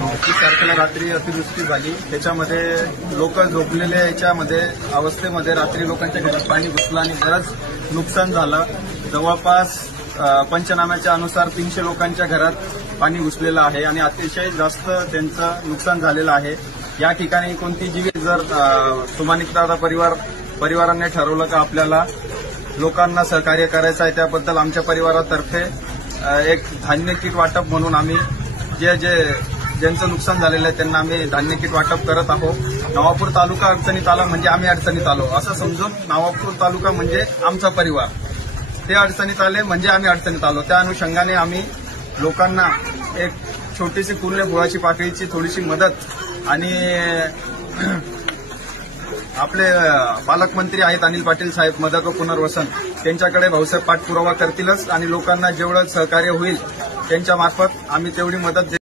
30 तारखेला रात्री अतिवृष्टी झाली. त्याच्यामध्ये लोक झोपलेल्या याच्यामध्ये अवस्थेमध्ये रात्री लोकांच्या घरात पाणी घुसलं आणि बरंच नुकसान झालं. जवळपास पंचनाम्याच्या अनुसार 300 लोकांच्या घरात पाणी घुसलेलं आहे आणि अतिशय जास्त त्यांचं नुकसान झालेलं आहे. या ठिकाणी कोणती जीवित जर सुमानिकदादा परिवाराने ठरवलं का आपल्याला लोकांना सहकार्य करायचं आहे, त्याबद्दल आमच्या परिवारातर्फे एक धान्य किट वाटप म्हणून आम्ही ज्यांचं नुकसान झालेलं आहे त्यांना आम्ही धान्य किट वाटप करत आहोत. नवापूर तालुका अडचणीत आला म्हणजे आम्ही अडचणीत आलो असं समजून नवापूर तालुका म्हणजे आमचा परिवार, ते अडचणीत आले म्हणजे आम्ही अडचणीत आलो. त्या अनुषंगाने आम्ही लोकांना एक छोटीशी पूर्ण गुळाची पाकळीची थोडीशी मदत आणि आपले पालकमंत्री आहेत अनिल पाटील साहेब मदत व पुनर्वसन त्यांच्याकडे भाऊसाहेब पाठपुरावा करतीलच आणि लोकांना जेवढं सहकार्य होईल त्यांच्या मार्फत आम्ही तेवढी मदत